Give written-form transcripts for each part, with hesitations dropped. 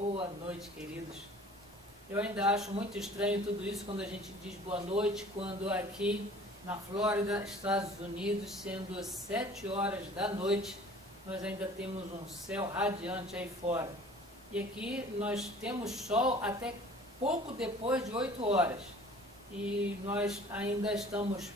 Boa noite, queridos. Eu ainda acho muito estranho tudo isso quando a gente diz boa noite, quando aqui na Flórida, Estados Unidos, sendo 7 horas da noite, nós ainda temos um céu radiante aí fora. E aqui nós temos sol até pouco depois de 8 horas. E nós ainda estamos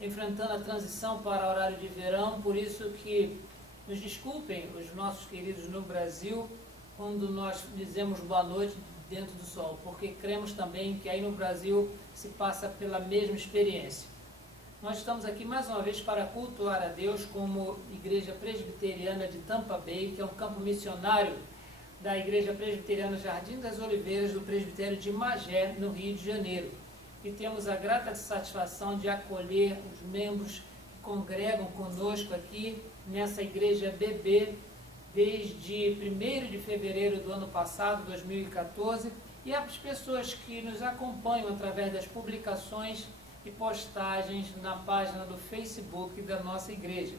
enfrentando a transição para horário de verão, por isso que nos desculpem os nossos queridos no Brasil quando nós dizemos boa noite dentro do sol, porque cremos também que aí no Brasil se passa pela mesma experiência. Nós estamos aqui mais uma vez para cultuar a Deus como Igreja Presbiteriana de Tampa Bay, que é um campo missionário da Igreja Presbiteriana Jardim das Oliveiras, do Presbitério de Magé, no Rio de Janeiro. E temos a grata satisfação de acolher os membros que congregam conosco aqui nessa Igreja BB desde 1º de fevereiro do ano passado, 2014, e as pessoas que nos acompanham através das publicações e postagens na página do Facebook da nossa igreja.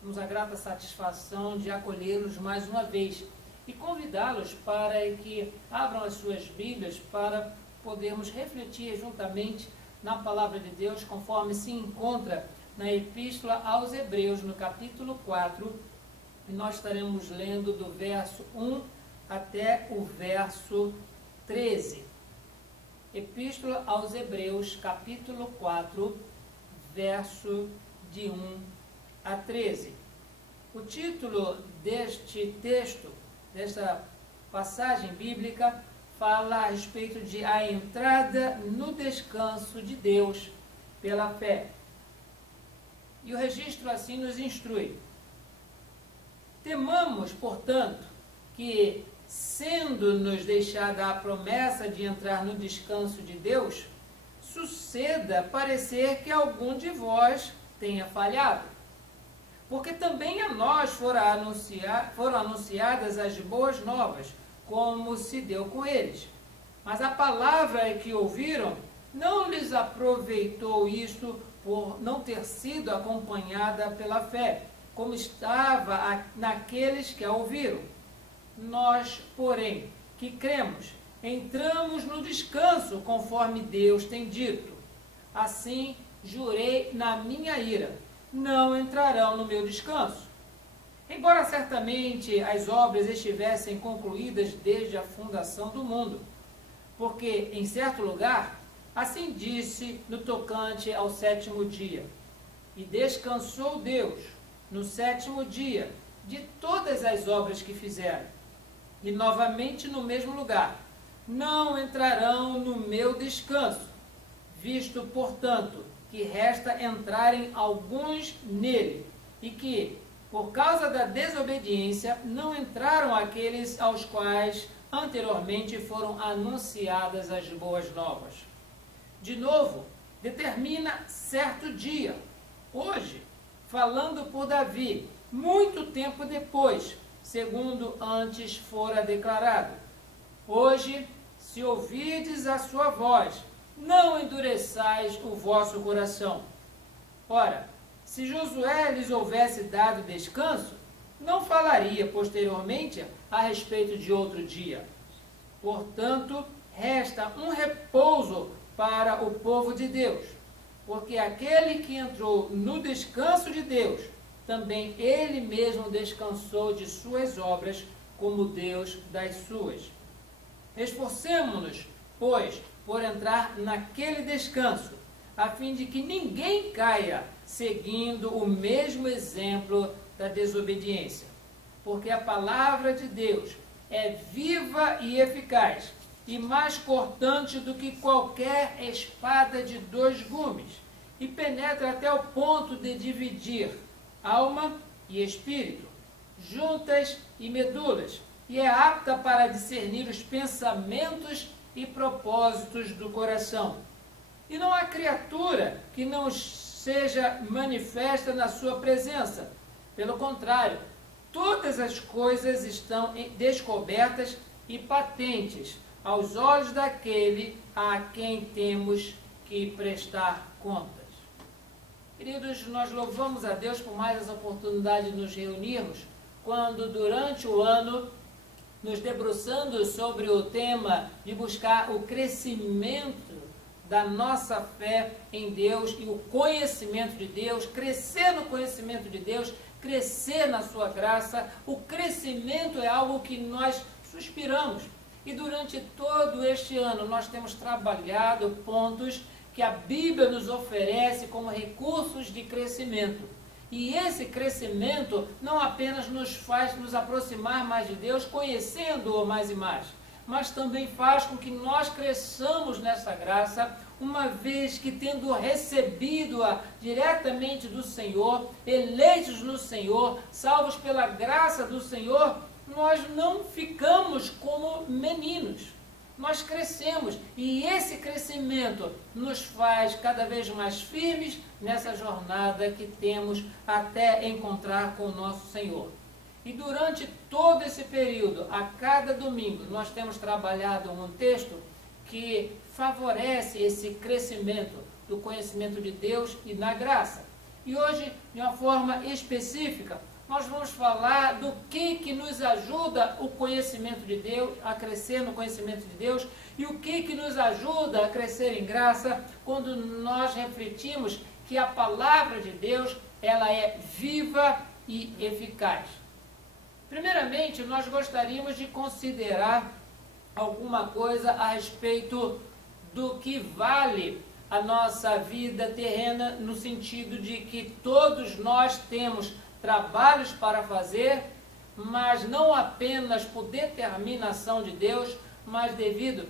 Temos a grata satisfação de acolhê-los mais uma vez e convidá-los para que abram as suas Bíblias para podermos refletir juntamente na Palavra de Deus, conforme se encontra na Epístola aos Hebreus, no capítulo 4, e nós estaremos lendo do verso 1 até o verso 13. Epístola aos Hebreus, capítulo 4, verso de 1 a 13. O título deste texto, desta passagem bíblica, fala a respeito de a entrada no descanso de Deus pela fé. E o registro assim nos instrui. Temamos, portanto, que, sendo-nos deixada a promessa de entrar no descanso de Deus, suceda parecer que algum de vós tenha falhado. Porque também a nós foram anunciadas as boas novas, como se deu com eles. Mas a palavra que ouviram não lhes aproveitou isto por não ter sido acompanhada pela fé, como estava naqueles que a ouviram. Nós, porém, que cremos, entramos no descanso, conforme Deus tem dito. Assim, jurei na minha ira, não entrarão no meu descanso. Embora certamente as obras estivessem concluídas desde a fundação do mundo, porque, em certo lugar, assim disse no tocante ao 7º dia, e descansou Deus no 7º dia de todas as obras que fizeram. E novamente no mesmo lugar, não entrarão no meu descanso, visto, portanto, que resta entrarem alguns nele, e que, por causa da desobediência, não entraram aqueles aos quais anteriormente foram anunciadas as boas novas. De novo, determina certo dia, hoje, falando por Davi, muito tempo depois, segundo antes fora declarado. Hoje, se ouvirdes a sua voz, não endureçais o vosso coração. Ora, se Josué lhes houvesse dado descanso, não falaria posteriormente a respeito de outro dia. Portanto, resta um repouso para o povo de Deus, porque aquele que entrou no descanso de Deus, também ele mesmo descansou de suas obras, como Deus das suas. Esforcemo-nos, pois, por entrar naquele descanso, a fim de que ninguém caia seguindo o mesmo exemplo da desobediência. Porque a palavra de Deus é viva e eficaz, e mais cortante do que qualquer espada de 2 gumes, e penetra até o ponto de dividir alma e espírito, juntas e medulas, e é apta para discernir os pensamentos e propósitos do coração. E não há criatura que não seja manifesta na sua presença. Pelo contrário, todas as coisas estão descobertas e patentes aos olhos daquele a quem temos que prestar contas. Queridos, nós louvamos a Deus por mais essa oportunidade de nos reunirmos, quando durante o ano nos debruçando sobre o tema de buscar o crescimento da nossa fé em Deus e o conhecimento de Deus, crescer no conhecimento de Deus, crescer na sua graça. O crescimento é algo que nós suspiramos. E durante todo este ano nós temos trabalhado pontos que a Bíblia nos oferece como recursos de crescimento. E esse crescimento não apenas nos faz nos aproximar mais de Deus, conhecendo-o mais e mais, mas também faz com que nós cresçamos nessa graça, uma vez que, tendo recebido-a diretamente do Senhor, eleitos no Senhor, salvos pela graça do Senhor, nós não ficamos como meninos. Nós crescemos, e esse crescimento nos faz cada vez mais firmes nessa jornada que temos até encontrar com o nosso Senhor. E durante todo esse período, a cada domingo, nós temos trabalhado um texto que favorece esse crescimento do conhecimento de Deus e na graça. E hoje, de uma forma específica, nós vamos falar do que nos ajuda o conhecimento de Deus, a crescer no conhecimento de Deus, e o que nos ajuda a crescer em graça, quando nós refletimos que a palavra de Deus, ela é viva e eficaz. Primeiramente, nós gostaríamos de considerar alguma coisa a respeito do que vale a nossa vida terrena, no sentido de que todos nós temos trabalhos para fazer, mas não apenas por determinação de Deus, mas devido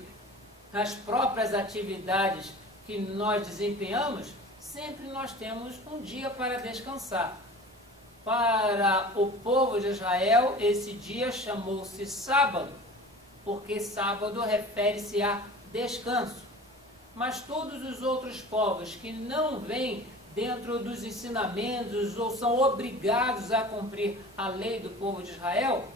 às próprias atividades que nós desempenhamos, sempre nós temos um dia para descansar. Para o povo de Israel, esse dia chamou-se sábado, porque sábado refere-se a descanso. Mas todos os outros povos que não vêm dentro dos ensinamentos ou são obrigados a cumprir a lei do povo de Israel,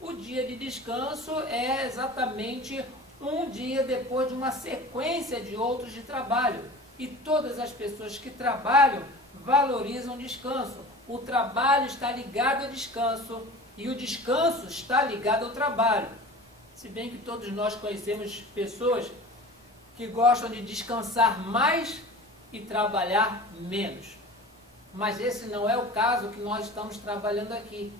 o dia de descanso é exatamente um dia depois de uma sequência de outros de trabalho. E todas as pessoas que trabalham valorizam o descanso. O trabalho está ligado ao descanso e o descanso está ligado ao trabalho. Se bem que todos nós conhecemos pessoas que gostam de descansar mais e trabalhar menos. Mas esse não é o caso que nós estamos trabalhando aqui.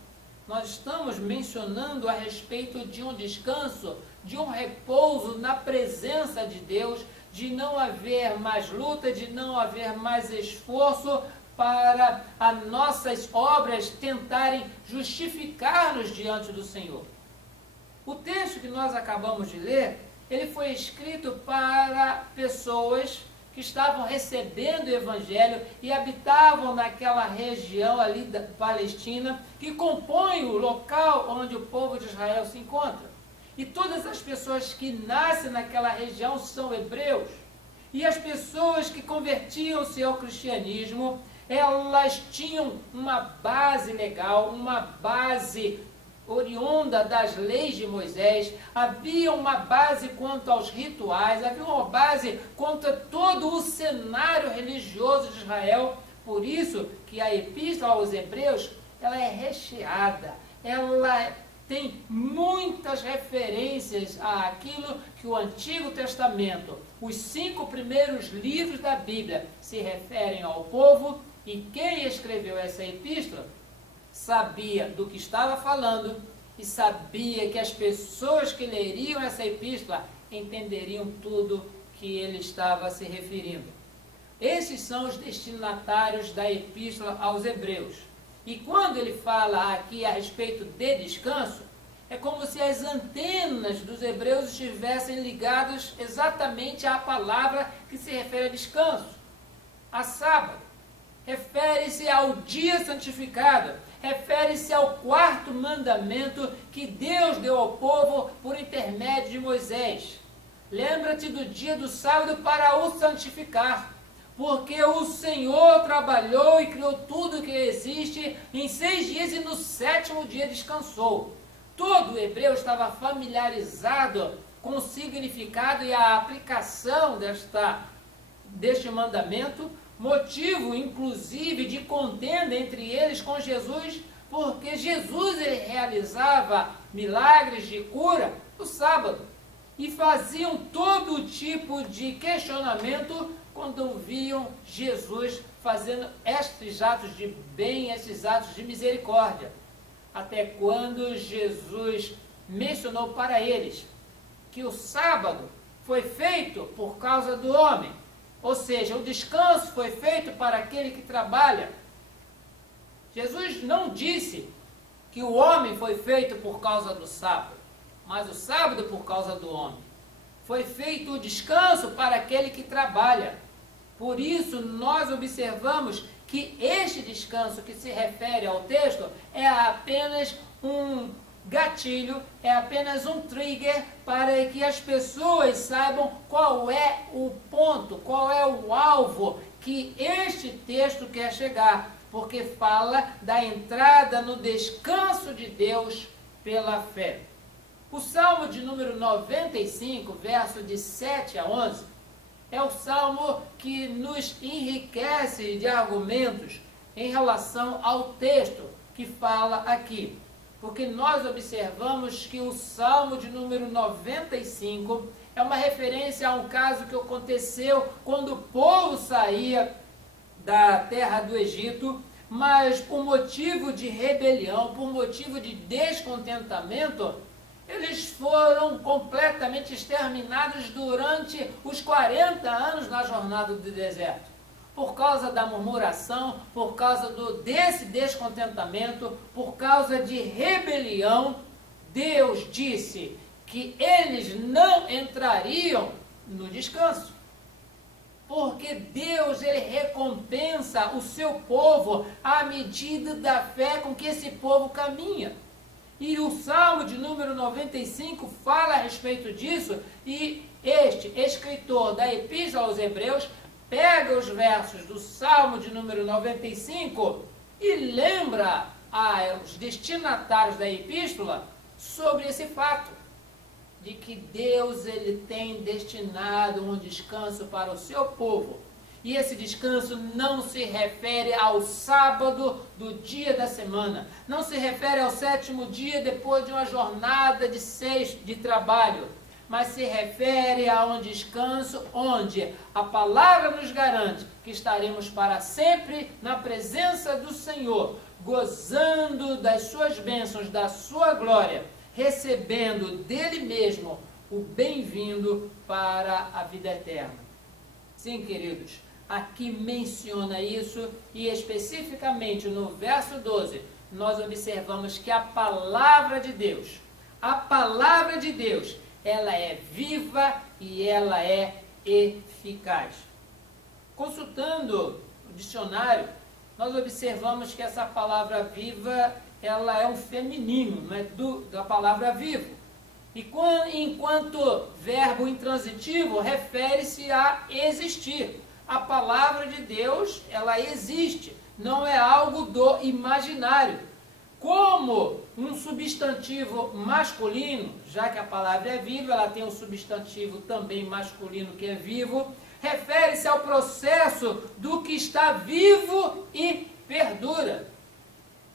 Nós estamos mencionando a respeito de um descanso, de um repouso na presença de Deus, de não haver mais luta, de não haver mais esforço para as nossas obras tentarem justificar-nos diante do Senhor. O texto que nós acabamos de ler, ele foi escrito para pessoas que estavam recebendo o Evangelho e habitavam naquela região ali da Palestina, que compõe o local onde o povo de Israel se encontra. E todas as pessoas que nascem naquela região são hebreus. E as pessoas que convertiam-se ao cristianismo, elas tinham uma base legal, uma base oriunda das leis de Moisés, havia uma base quanto aos rituais, havia uma base quanto a todo o cenário religioso de Israel. Por isso que a Epístola aos Hebreus, ela é recheada, ela tem muitas referências àquilo que o Antigo Testamento, os 5 primeiros livros da Bíblia, se referem ao povo, e quem escreveu essa epístola sabia do que estava falando e sabia que as pessoas que leriam essa epístola entenderiam tudo que ele estava se referindo. Esses são os destinatários da epístola aos Hebreus. E quando ele fala aqui a respeito de descanso, é como se as antenas dos hebreus estivessem ligadas exatamente à palavra que se refere a descanso, a sábado. Refere-se ao dia santificado, refere-se ao 4º mandamento que Deus deu ao povo por intermédio de Moisés. Lembra-te do dia do sábado para o santificar, porque o Senhor trabalhou e criou tudo que existe em 6 dias e no 7º dia descansou. Todo hebreu estava familiarizado com o significado e a aplicação deste mandamento, motivo, inclusive, de contenda entre eles com Jesus, porque Jesus ele realizava milagres de cura no sábado. E faziam todo tipo de questionamento quando viam Jesus fazendo estes atos de bem, esses atos de misericórdia. Até quando Jesus mencionou para eles que o sábado foi feito por causa do homem, ou seja, o descanso foi feito para aquele que trabalha. Jesus não disse que o homem foi feito por causa do sábado, mas o sábado por causa do homem. Foi feito o descanso para aquele que trabalha. Por isso, nós observamos que este descanso que se refere ao texto é apenas um gatilho, é apenas um trigger para que as pessoas saibam qual é o ponto, qual é o alvo que este texto quer chegar, porque fala da entrada no descanso de Deus pela fé. O Salmo de número 95, verso de 7 a 11, é o salmo que nos enriquece de argumentos em relação ao texto que fala aqui. Porque nós observamos que o Salmo de número 95 é uma referência a um caso que aconteceu quando o povo saía da terra do Egito, mas por motivo de rebelião, por motivo de descontentamento, eles foram completamente exterminados durante os 40 anos na jornada do deserto. Por causa da murmuração, por causa desse descontentamento, por causa de rebelião, Deus disse que eles não entrariam no descanso. Porque Deus, ele recompensa o seu povo à medida da fé com que esse povo caminha. E o Salmo de número 95 fala a respeito disso, e este escritor da Epístola aos Hebreus pega os versos do Salmo de número 95 e lembra aos destinatários da Epístola sobre esse fato, de que Deus, ele tem destinado um descanso para o seu povo. E esse descanso não se refere ao sábado do dia da semana, não se refere ao 7º dia depois de uma jornada de 6 de trabalho, mas se refere a um descanso onde a palavra nos garante que estaremos para sempre na presença do Senhor, gozando das suas bênçãos, da sua glória, recebendo dele mesmo o bem-vindo para a vida eterna. Sim, queridos, aqui menciona isso, e especificamente no verso 12, nós observamos que a palavra de Deus, ela é viva e ela é eficaz. Consultando o dicionário, nós observamos que essa palavra viva, ela é um feminino, né, da palavra vivo. E enquanto verbo intransitivo, refere-se a existir. A palavra de Deus, ela existe, não é algo do imaginário. Como um substantivo masculino, já que a palavra é viva, ela tem um substantivo também masculino que é vivo, refere-se ao processo do que está vivo e perdura.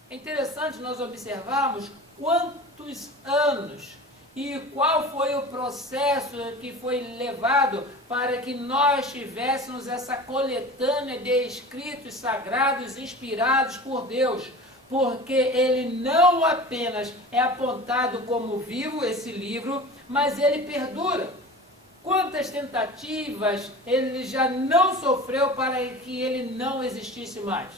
É interessante nós observarmos quantos anos e qual foi o processo que foi levado para que nós tivéssemos essa coletânea de escritos sagrados inspirados por Deus. Porque ele não apenas é apontado como vivo, esse livro, mas ele perdura. Quantas tentativas ele já não sofreu para que ele não existisse mais?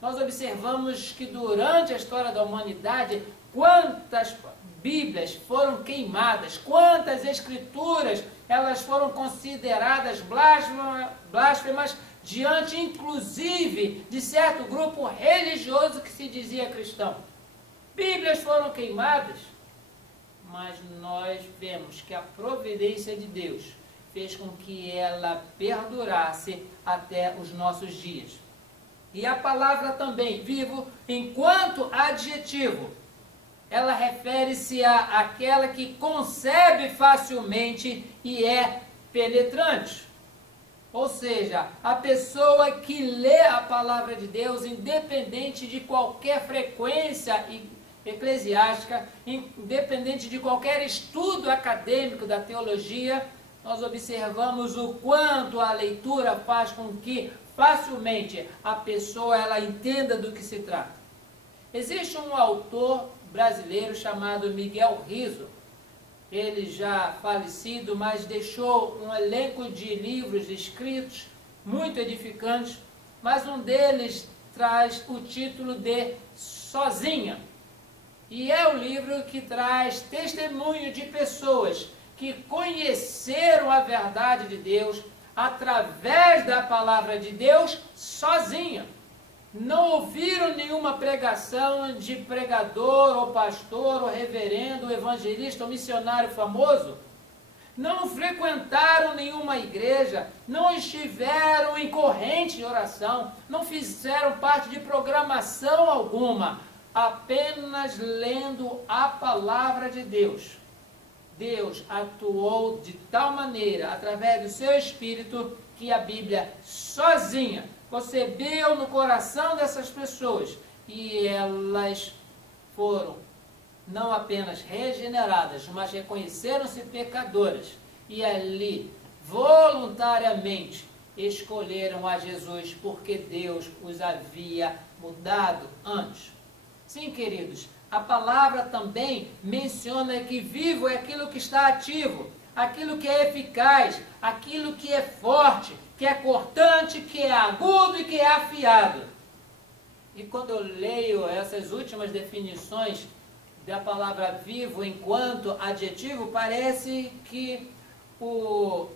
Nós observamos que durante a história da humanidade, quantas Bíblias foram queimadas, quantas escrituras elas foram consideradas blasfemas, diante inclusive de certo grupo religioso que se dizia cristão. Bíblias foram queimadas, mas nós vemos que a providência de Deus fez com que ela perdurasse até os nossos dias. E a palavra também, vivo, enquanto adjetivo, ela refere-se àquela que concebe facilmente e é penetrante. Ou seja, a pessoa que lê a palavra de Deus, independente de qualquer frequência eclesiástica, independente de qualquer estudo acadêmico da teologia, nós observamos o quanto a leitura faz com que facilmente a pessoa ela entenda do que se trata. Existe um autor brasileiro chamado Miguel Riso, ele já falecido, mas deixou um elenco de livros escritos muito edificantes, mas um deles traz o título de Sozinha. E é o livro que traz testemunho de pessoas que conheceram a verdade de Deus através da palavra de Deus sozinha. Não ouviram nenhuma pregação de pregador, ou pastor, ou reverendo, ou evangelista, ou missionário famoso. Não frequentaram nenhuma igreja, não estiveram em corrente de oração, não fizeram parte de programação alguma, apenas lendo a palavra de Deus. Deus atuou de tal maneira, através do seu Espírito, que a Bíblia sozinha concebeu no coração dessas pessoas e elas foram não apenas regeneradas, mas reconheceram-se pecadoras e ali voluntariamente escolheram a Jesus porque Deus os havia mudado antes. Sim, queridos, a palavra também menciona que vivo é aquilo que está ativo, aquilo que é eficaz, aquilo que é forte, que é cortante, que é agudo e que é afiado. E quando eu leio essas últimas definições da palavra vivo enquanto adjetivo, parece que o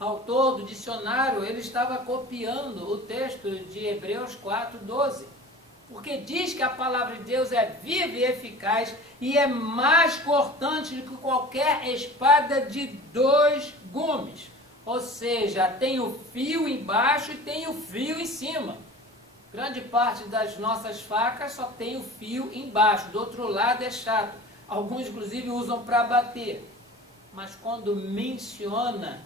autor do dicionário ele estava copiando o texto de Hebreus 4:12. Porque diz que a palavra de Deus é viva e eficaz e é mais cortante do que qualquer espada de 2 gumes. Ou seja, tem o fio embaixo e tem o fio em cima. Grande parte das nossas facas só tem o fio embaixo, do outro lado é chato. Alguns inclusive usam para bater. Mas quando menciona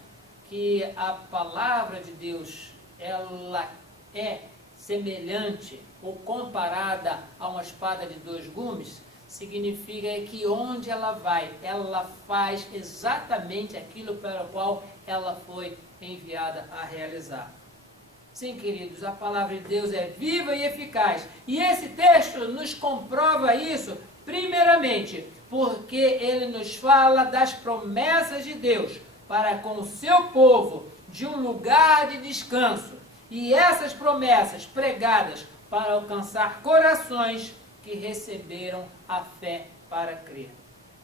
que a palavra de Deus ela é semelhante ou comparada a uma espada de 2 gumes, significa que onde ela vai, ela faz exatamente aquilo para o qual ela foi enviada a realizar. Sim, queridos, a palavra de Deus é viva e eficaz. E esse texto nos comprova isso, primeiramente, porque ele nos fala das promessas de Deus para com o seu povo de um lugar de descanso. E essas promessas pregadas para alcançar corações que receberam a fé para crer.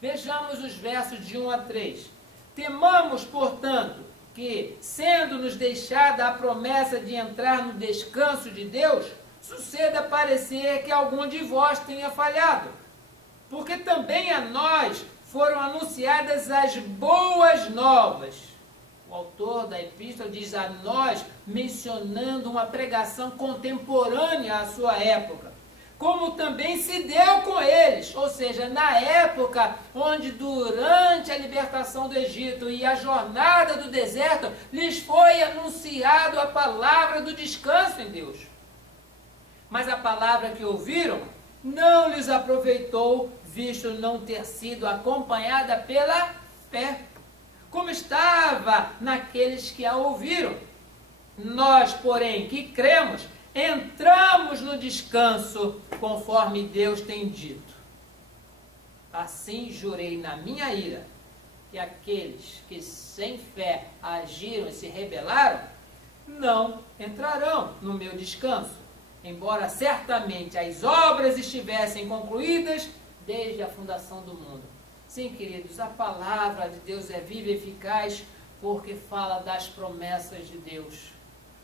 Vejamos os versos de 1 a 3. Temamos, portanto, que, sendo-nos deixada a promessa de entrar no descanso de Deus, suceda parecer que algum de vós tenha falhado. Porque também a nós foram anunciadas as boas novas. O autor da epístola diz a nós, mencionando uma pregação contemporânea à sua época. Como também se deu com eles, ou seja, na época onde durante a libertação do Egito e a jornada do deserto, lhes foi anunciado a palavra do descanso em Deus. Mas a palavra que ouviram não lhes aproveitou, visto não ter sido acompanhada pela fé, como estava naqueles que a ouviram. Nós, porém, que cremos, entramos no descanso, conforme Deus tem dito. Assim jurei na minha ira, que aqueles que sem fé agiram e se rebelaram, não entrarão no meu descanso, embora certamente as obras estivessem concluídas desde a fundação do mundo. Sim, queridos, a palavra de Deus é viva e eficaz porque fala das promessas de Deus,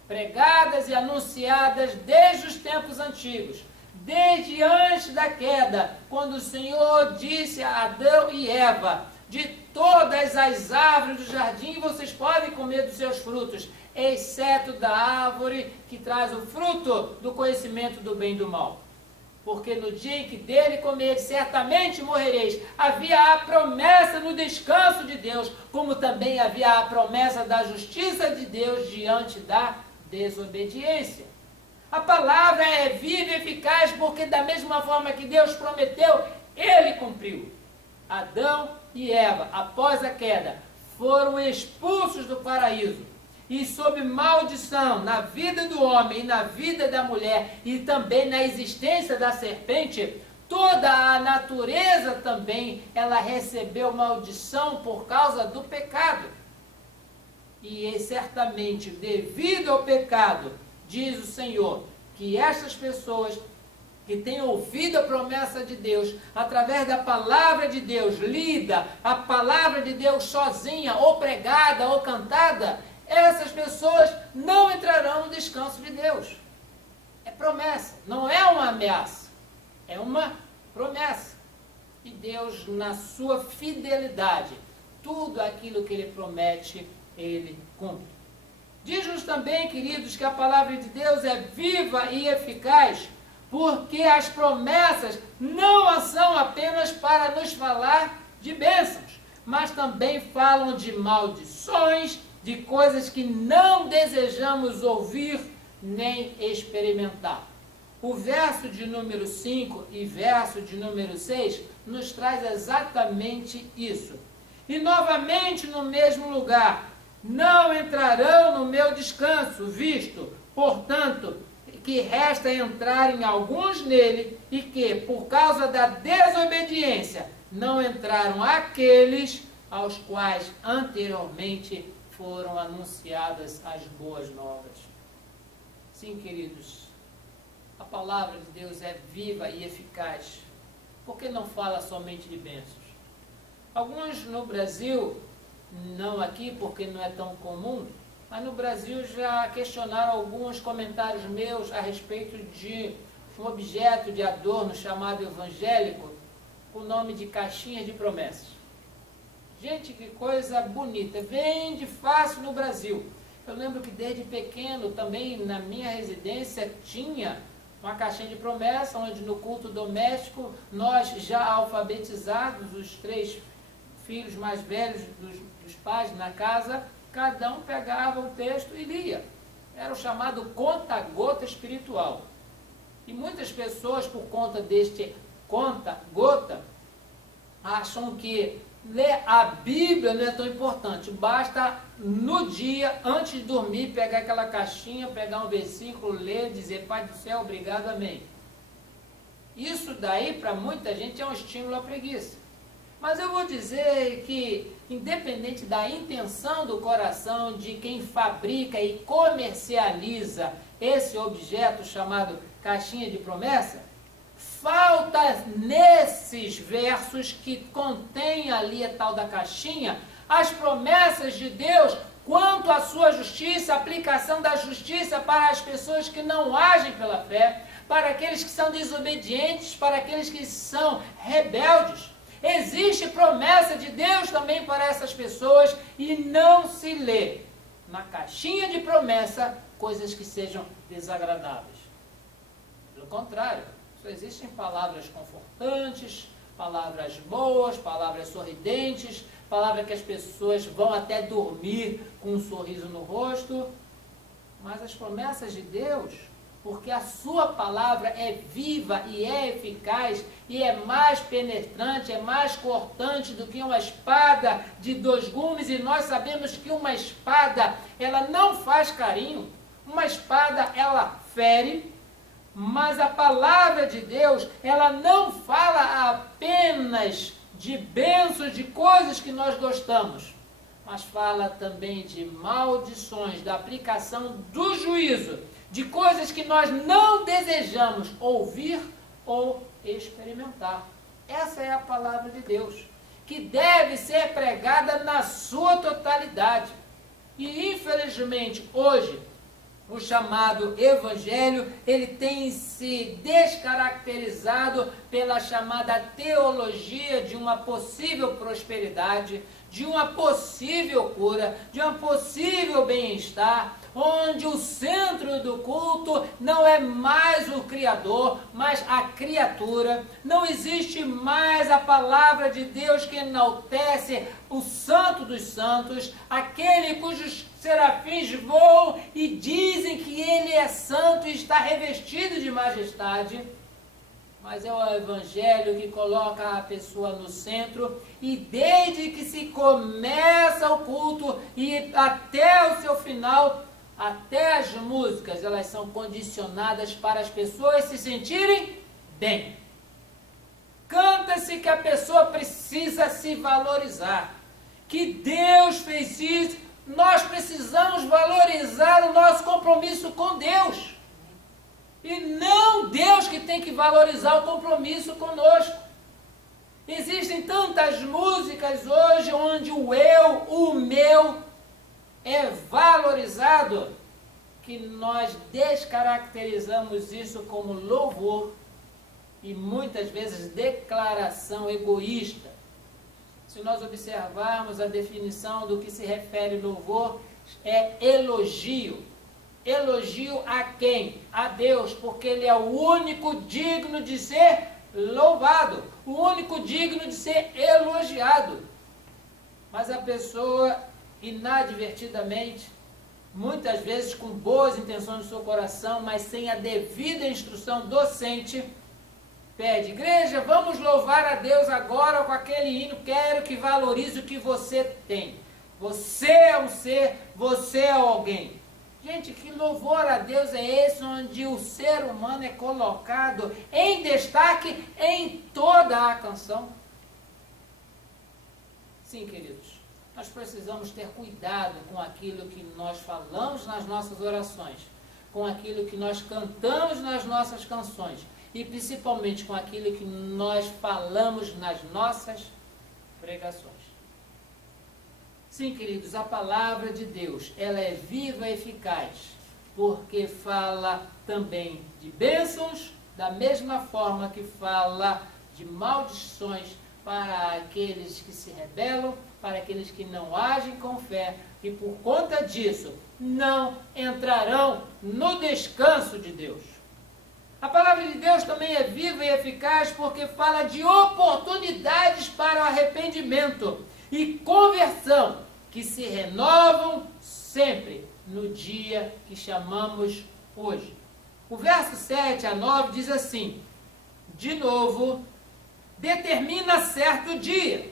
pregadas e anunciadas desde os tempos antigos, desde antes da queda, quando o Senhor disse a Adão e Eva, de todas as árvores do jardim vocês podem comer dos seus frutos, exceto da árvore que traz o fruto do conhecimento do bem e do mal. Porque no dia em que dele comereis, certamente morrereis. Havia a promessa no descanso de Deus, como também havia a promessa da justiça de Deus diante da desobediência. A palavra é viva e eficaz porque da mesma forma que Deus prometeu, Ele cumpriu. Adão e Eva, após a queda, foram expulsos do paraíso. E sob maldição na vida do homem e na vida da mulher e também na existência da serpente, toda a natureza também, ela recebeu maldição por causa do pecado. E certamente, devido ao pecado, diz o Senhor, que estas pessoas que têm ouvido a promessa de Deus, através da palavra de Deus lida, a palavra de Deus sozinha, ou pregada, ou cantada, essas pessoas não entrarão no descanso de Deus. É promessa, não é uma ameaça, é uma promessa. E Deus, na sua fidelidade, tudo aquilo que Ele promete, Ele cumpre. Diz-nos também, queridos, que a palavra de Deus é viva e eficaz, porque as promessas não são apenas para nos falar de bênçãos, mas também falam de maldições, de coisas que não desejamos ouvir nem experimentar. O verso de número 5 e verso de número 6 nos traz exatamente isso. E novamente no mesmo lugar, não entrarão no meu descanso, visto, portanto, que resta entrarem alguns nele, e que, por causa da desobediência, não entraram aqueles aos quais anteriormente foram anunciadas as boas novas. Sim, queridos, a palavra de Deus é viva e eficaz, porque não fala somente de bênçãos. Alguns no Brasil, não aqui porque não é tão comum, mas no Brasil já questionaram alguns comentários meus a respeito de um objeto de adorno chamado evangélico, com o nome de caixinha de promessas. Gente, que coisa bonita, vende fácil no Brasil. Eu lembro que desde pequeno também na minha residência tinha uma caixinha de promessa, onde no culto doméstico nós já alfabetizados, os 3 filhos mais velhos dos pais na casa, cada um pegava o texto e lia. Era o chamado conta-gota espiritual. E muitas pessoas, por conta deste conta-gota, acham que ler a Bíblia não é tão importante. Basta no dia, antes de dormir, pegar aquela caixinha, pegar um versículo, ler, dizer, Pai do céu, obrigado, amém. Isso daí, para muita gente, é um estímulo à preguiça. Mas eu vou dizer que, independente da intenção do coração de quem fabrica e comercializa esse objeto chamado caixinha de promessa, falta nesses versos que contém ali a tal da caixinha, as promessas de Deus quanto à sua justiça, a aplicação da justiça para as pessoas que não agem pela fé, para aqueles que são desobedientes, para aqueles que são rebeldes. Existe promessa de Deus também para essas pessoas e não se lê na caixinha de promessa coisas que sejam desagradáveis. Pelo contrário, só existem palavras confortantes, palavras boas, palavras sorridentes, palavras que as pessoas vão até dormir com um sorriso no rosto. Mas as promessas de Deus, porque a sua palavra é viva e é eficaz e é mais penetrante, é mais cortante do que uma espada de 2 gumes, e nós sabemos que uma espada, ela não faz carinho, uma espada, ela fere, mas a palavra de Deus, ela não fala apenas de bênçãos, de coisas que nós gostamos, mas fala também de maldições, da aplicação do juízo, de coisas que nós não desejamos ouvir ou experimentar. Essa é a palavra de Deus, que deve ser pregada na sua totalidade. E infelizmente hoje, o chamado evangelho, ele tem se descaracterizado pela chamada teologia de uma possível prosperidade, de uma possível cura, de um possível bem-estar, onde o centro do culto não é mais o Criador, mas a criatura. Não existe mais a palavra de Deus que enaltece o Santo dos Santos, aquele cujos serafins voam e dizem que ele é santo e está revestido de majestade. Mas é o Evangelho que coloca a pessoa no centro, e desde que se começa o culto e até o seu final, até as músicas, elas são condicionadas para as pessoas se sentirem bem. Canta-se que a pessoa precisa se valorizar, que Deus fez isso, nós precisamos valorizar o nosso compromisso com Deus. E não Deus que tem que valorizar o compromisso conosco. Existem tantas músicas hoje onde o eu, o meu, é valorizado, que nós descaracterizamos isso como louvor e muitas vezes declaração egoísta. Se nós observarmos a definição do que se refere louvor, é elogio. Elogio a quem? A Deus, porque Ele é o único digno de ser louvado, o único digno de ser elogiado. Mas a pessoa, inadvertidamente, muitas vezes com boas intenções no seu coração, mas sem a devida instrução docente, pede: igreja, vamos louvar a Deus agora com aquele hino, quero que valorize o que você tem. Você é um ser, você é alguém. Gente, que louvor a Deus é esse, onde o ser humano é colocado em destaque em toda a canção? Sim, queridos, nós precisamos ter cuidado com aquilo que nós falamos nas nossas orações, com aquilo que nós cantamos nas nossas canções e principalmente com aquilo que nós falamos nas nossas pregações. Sim, queridos, a palavra de Deus, ela é viva e eficaz, porque fala também de bênçãos, da mesma forma que fala de maldições para aqueles que se rebelam, para aqueles que não agem com fé, e por conta disso não entrarão no descanso de Deus. A palavra de Deus também é viva e eficaz porque fala de oportunidades para o arrependimento e conversão, que se renovam sempre no dia que chamamos hoje. O verso 7 a 9 diz assim: de novo, determina certo dia,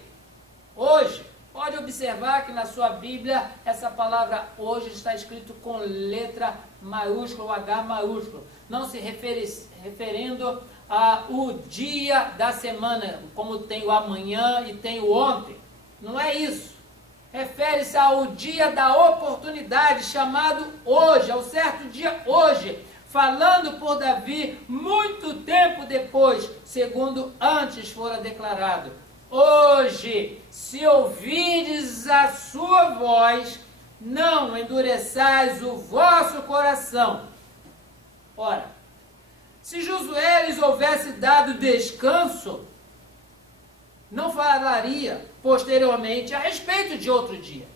hoje. Pode observar que na sua Bíblia, essa palavra hoje está escrito com letra maiúscula, H maiúsculo, não se referindo ao dia da semana, como tem o amanhã e tem o ontem. Não é isso. Refere-se ao dia da oportunidade, chamado hoje, ao certo dia hoje, falando por Davi muito tempo depois, segundo antes fora declarado: hoje, se ouvides a sua voz, não endureçais o vosso coração. Ora, se Josué lhes houvesse dado descanso, não falaria posteriormente a respeito de outro dia.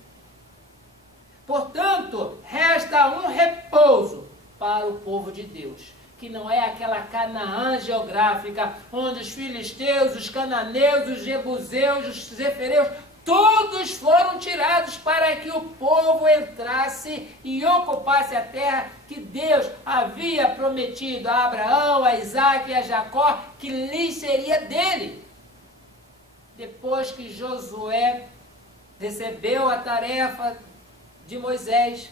Portanto, resta um repouso para o povo de Deus, que não é aquela Canaã geográfica, onde os filisteus, os cananeus, os jebuseus, os zefereus, todos foram tirados para que o povo entrasse e ocupasse a terra que Deus havia prometido a Abraão, a Isaac e a Jacó, que lhes seria dele. Depois que Josué recebeu a tarefa de Moisés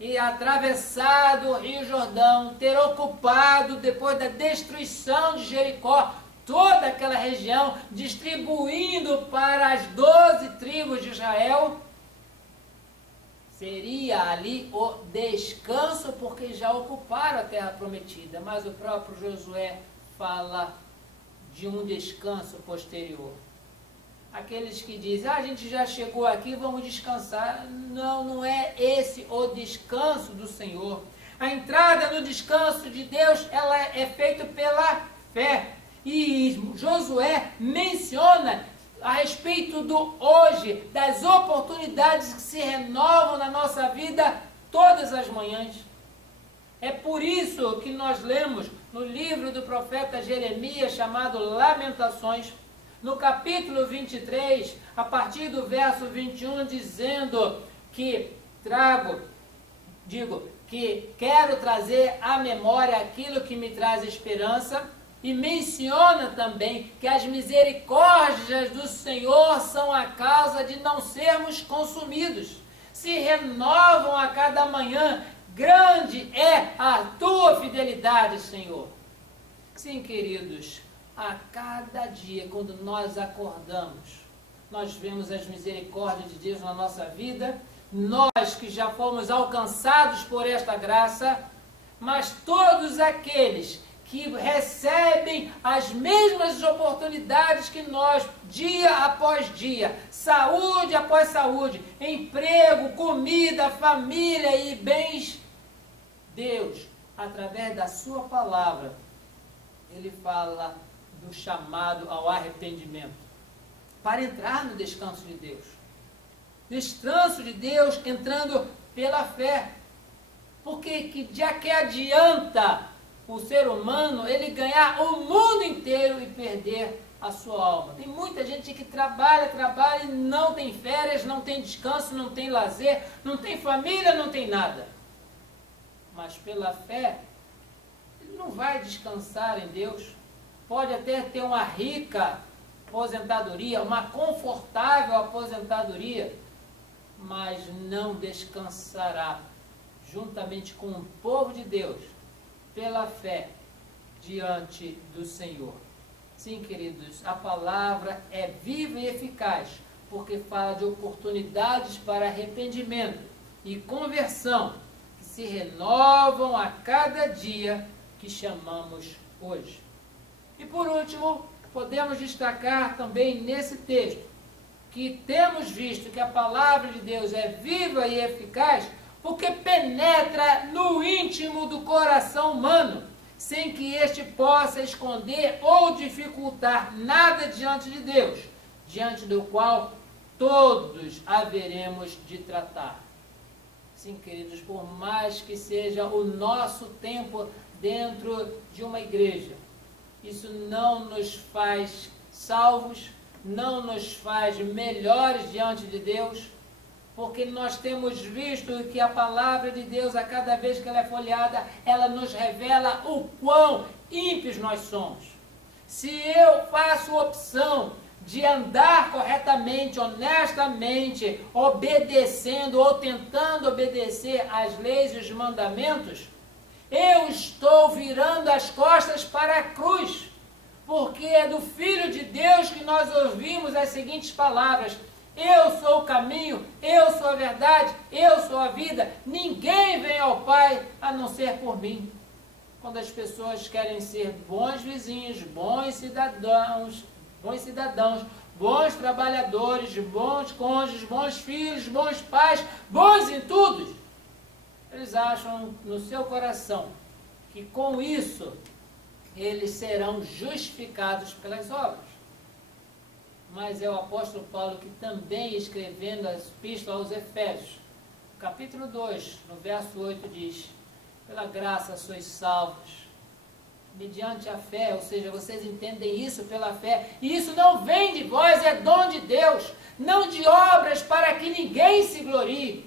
e atravessado o Rio Jordão, ter ocupado, depois da destruição de Jericó, toda aquela região, distribuindo para as 12 tribos de Israel, seria ali o descanso, porque já ocuparam a terra prometida. Mas o próprio Josué fala de um descanso posterior. Aqueles que dizem: a gente já chegou aqui, vamos descansar. Não, não é esse o descanso do Senhor. A entrada no descanso de Deus, ela é feita pela fé. E Josué menciona a respeito do hoje, das oportunidades que se renovam na nossa vida todas as manhãs. É por isso que nós lemos no livro do profeta Jeremias, chamado Lamentações, no capítulo 23, a partir do verso 21, dizendo que que quero trazer à memória aquilo que me traz esperança, e menciona também que as misericórdias do Senhor são a causa de não sermos consumidos. Se renovam a cada manhã, grande é a tua fidelidade, Senhor. Sim, queridos, a cada dia, quando nós acordamos, nós vemos as misericórdias de Deus na nossa vida, nós que já fomos alcançados por esta graça, mas todos aqueles que recebem as mesmas oportunidades que nós, dia após dia, saúde após saúde, emprego, comida, família e bens, Deus, através da sua palavra, Ele fala do chamado ao arrependimento, para entrar no descanso de Deus. Descanso de Deus entrando pela fé. Porque já que adianta o ser humano ele ganhar o mundo inteiro e perder a sua alma. Tem muita gente que trabalha e não tem férias, não tem descanso, não tem lazer, não tem família, não tem nada. Mas pela fé, ele não vai descansar em Deus. Pode até ter uma rica aposentadoria, uma confortável aposentadoria, mas não descansará juntamente com o povo de Deus, pela fé, diante do Senhor. Sim, queridos, a palavra é viva e eficaz, porque fala de oportunidades para arrependimento e conversão, que se renovam a cada dia que chamamos hoje. E por último, podemos destacar também nesse texto, que temos visto que a palavra de Deus é viva e eficaz, porque penetra no íntimo do coração humano, sem que este possa esconder ou dificultar nada diante de Deus, diante do qual todos haveremos de tratar. Sim, queridos, por mais que seja o nosso tempo dentro de uma igreja, isso não nos faz salvos, não nos faz melhores diante de Deus, porque nós temos visto que a palavra de Deus, a cada vez que ela é folheada, ela nos revela o quão ímpios nós somos. Se eu faço opção de andar corretamente, honestamente, obedecendo ou tentando obedecer às leis e os mandamentos, eu estou virando as costas para a cruz, porque é do Filho de Deus que nós ouvimos as seguintes palavras: eu sou o caminho, eu sou a verdade, eu sou a vida, ninguém vem ao Pai a não ser por mim. Quando as pessoas querem ser bons vizinhos, bons cidadãos, bons trabalhadores, bons cônjuges, bons filhos, bons pais, bons em tudo, eles acham no seu coração que com isso eles serão justificados pelas obras. Mas é o apóstolo Paulo que também, escrevendo a epístola aos Efésios, capítulo 2, no verso 8, diz: pela graça sois salvos, mediante a fé. Ou seja, vocês entendem isso pela fé, e isso não vem de vós, é dom de Deus, não de obras para que ninguém se glorie,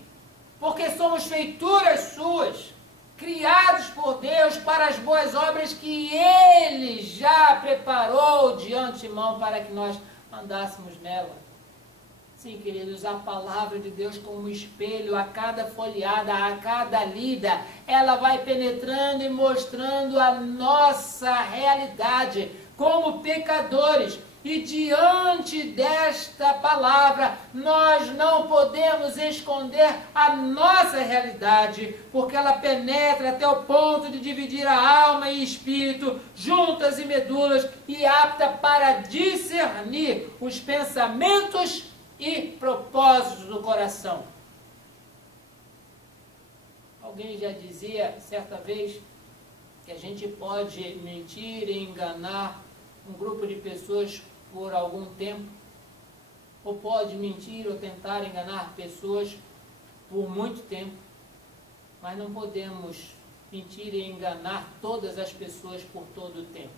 porque somos feituras suas, criados por Deus para as boas obras que Ele já preparou de antemão para que nós andássemos nela. Sim, queridos, a palavra de Deus como espelho, a cada folheada, a cada lida, ela vai penetrando e mostrando a nossa realidade como pecadores. E diante desta palavra, nós não podemos esconder a nossa realidade, porque ela penetra até o ponto de dividir a alma e espírito, juntas e medulas, e apta para discernir os pensamentos e propósitos do coração. Alguém já dizia certa vez que a gente pode mentir e enganar um grupo de pessoas por algum tempo, ou pode mentir ou tentar enganar pessoas por muito tempo, mas não podemos mentir e enganar todas as pessoas por todo o tempo.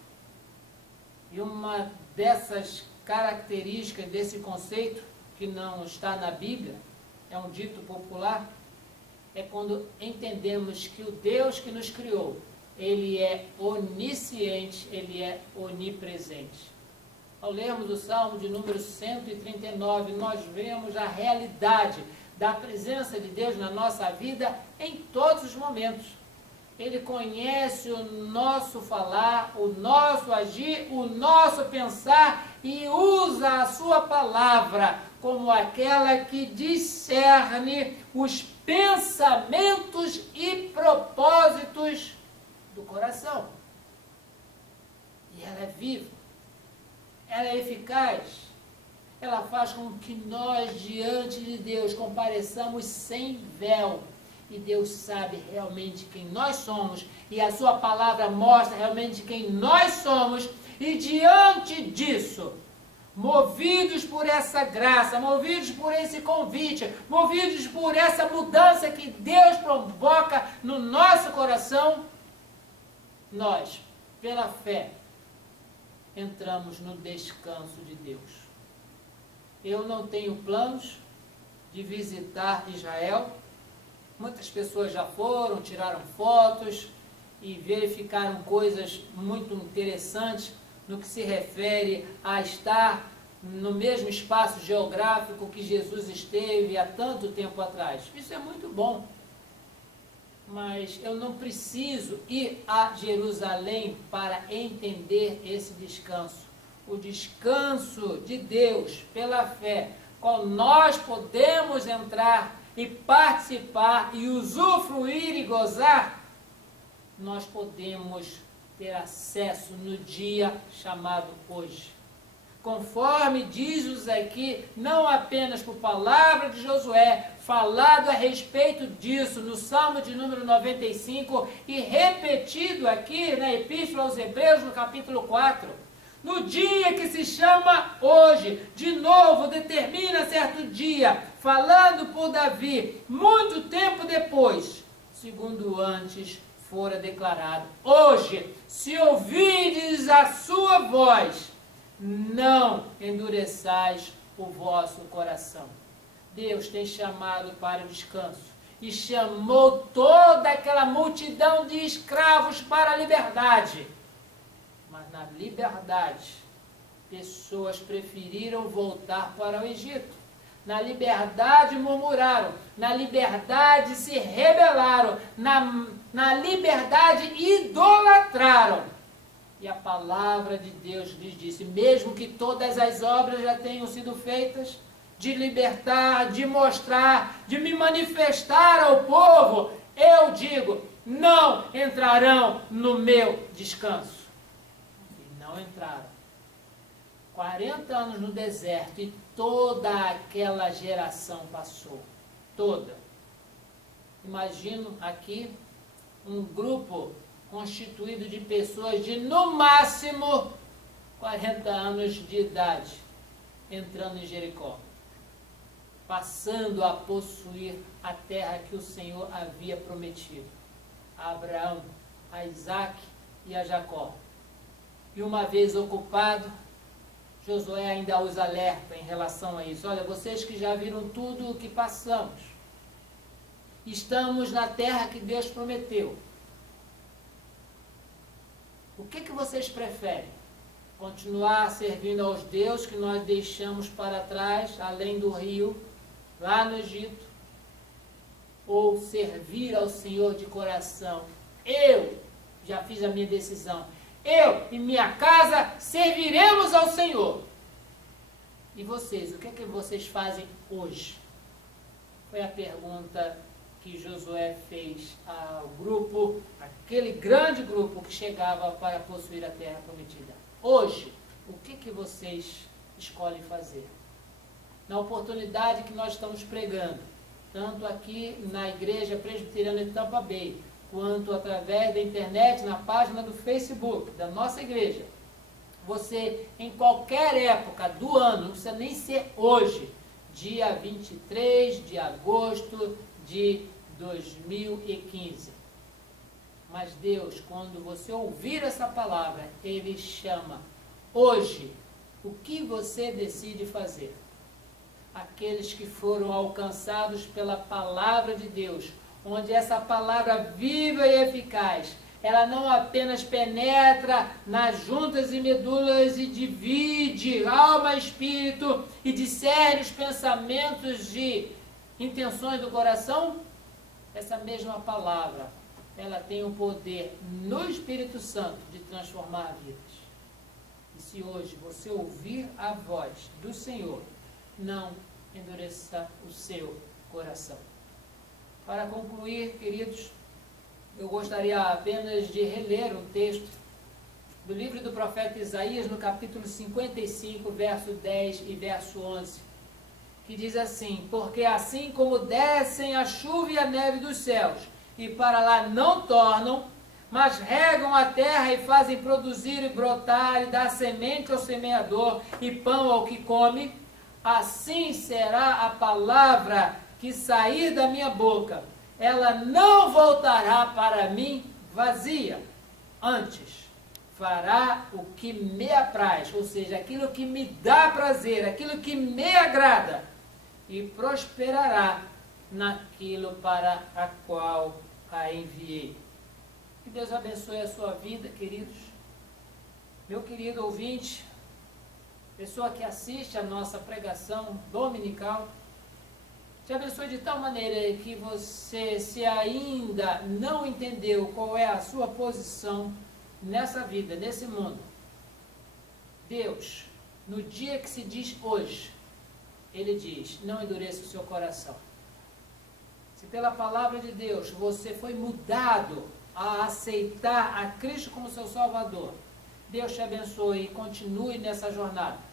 E uma dessas características desse conceito, que não está na Bíblia, é um dito popular, é quando entendemos que o Deus que nos criou, Ele é onisciente, Ele é onipresente. Ao lermos o Salmo de número 139, nós vemos a realidade da presença de Deus na nossa vida em todos os momentos. Ele conhece o nosso falar, o nosso agir, o nosso pensar e usa a sua palavra como aquela que discerne os pensamentos e propósitos do coração. E ela é viva, ela é eficaz, ela faz com que nós, diante de Deus, compareçamos sem véu. E Deus sabe realmente quem nós somos, e a sua palavra mostra realmente quem nós somos, e diante disso, movidos por essa graça, movidos por esse convite, movidos por essa mudança que Deus provoca no nosso coração, nós, pela fé, entramos no descanso de Deus. Eu não tenho planos de visitar Israel. Muitas pessoas já foram, tiraram fotos e verificaram coisas muito interessantes no que se refere a estar no mesmo espaço geográfico que Jesus esteve há tanto tempo atrás. Isso é muito bom. Mas eu não preciso ir a Jerusalém para entender esse descanso. O descanso de Deus pela fé, qual nós podemos entrar e participar e usufruir e gozar, nós podemos ter acesso no dia chamado hoje. Conforme diz-nos aqui, não apenas por palavra de Josué, falado a respeito disso no Salmo de número 95 e repetido aqui na Epístola aos Hebreus, no capítulo 4. No dia que se chama hoje, de novo determina certo dia, falando por Davi, muito tempo depois, segundo antes fora declarado: hoje, se ouvides a sua voz, não endureçais o vosso coração. Deus tem chamado para o descanso e chamou toda aquela multidão de escravos para a liberdade. Mas na liberdade, pessoas preferiram voltar para o Egito. Na liberdade murmuraram, na liberdade se rebelaram, na liberdade idolatraram. E a palavra de Deus lhes disse, mesmo que todas as obras já tenham sido feitas, de libertar, de mostrar, de me manifestar ao povo, eu digo, não entrarão no meu descanso. E não entraram. 40 anos no deserto e toda aquela geração passou. Toda. Imagino aqui um grupo constituído de pessoas de, no máximo, 40 anos de idade, entrando em Jericó, passando a possuir a terra que o Senhor havia prometido a Abraão, a Isaac e a Jacó. E uma vez ocupado, Josué ainda os alerta em relação a isso. Olha, vocês que já viram tudo o que passamos, estamos na terra que Deus prometeu. O que vocês preferem? Continuar servindo aos deuses que nós deixamos para trás, além do rio, lá no Egito? Ou servir ao Senhor de coração? Eu já fiz a minha decisão. Eu e minha casa serviremos ao Senhor. E vocês, o que vocês fazem hoje? Foi a pergunta que Josué fez ao grupo, aquele grande grupo que chegava para possuir a terra prometida. Hoje, o que vocês escolhem fazer? Na oportunidade que nós estamos pregando, tanto aqui na Igreja Presbiteriana de Tampa Bay, quanto através da internet, na página do Facebook da nossa igreja, você, em qualquer época do ano, não precisa nem ser hoje, dia 23 de agosto de 2015. Mas Deus, quando você ouvir essa palavra, Ele chama hoje. O que você decide fazer? Aqueles que foram alcançados pela palavra de Deus, onde essa palavra viva e eficaz, ela não apenas penetra nas juntas e medulas e divide alma e espírito e discerne os pensamentos de intenções do coração. Essa mesma palavra, ela tem o poder no Espírito Santo de transformar vidas. E se hoje você ouvir a voz do Senhor, não endureça o seu coração. Para concluir, queridos, eu gostaria apenas de reler um texto do livro do profeta Isaías, no capítulo 55, verso 10 e verso 11, que diz assim: porque assim como descem a chuva e a neve dos céus, e para lá não tornam, mas regam a terra e fazem produzir e brotar, e dar semente ao semeador e pão ao que come, assim será a palavra que sair da minha boca. Ela não voltará para mim vazia, antes fará o que me apraz, ou seja, aquilo que me dá prazer, aquilo que me agrada, e prosperará naquilo para a qual a enviei. Que Deus abençoe a sua vida, queridos. Meu querido ouvinte, pessoa que assiste a nossa pregação dominical, te abençoe de tal maneira que você, se ainda não entendeu qual é a sua posição nessa vida, nesse mundo, Deus, no dia que se diz hoje, Ele diz: não endureça o seu coração. Se pela palavra de Deus você foi mudado a aceitar a Cristo como seu Salvador, Deus te abençoe e continue nessa jornada.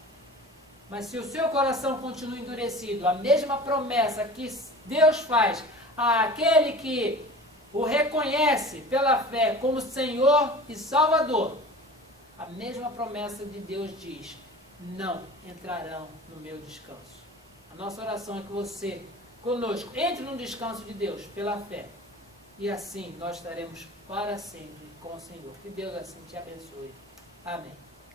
Mas se o seu coração continua endurecido, a mesma promessa que Deus faz àquele que o reconhece pela fé como Senhor e Salvador, a mesma promessa de Deus diz: não entrarão no meu descanso. A nossa oração é que você, conosco, entre no descanso de Deus pela fé. E assim nós estaremos para sempre com o Senhor. Que Deus assim te abençoe. Amém.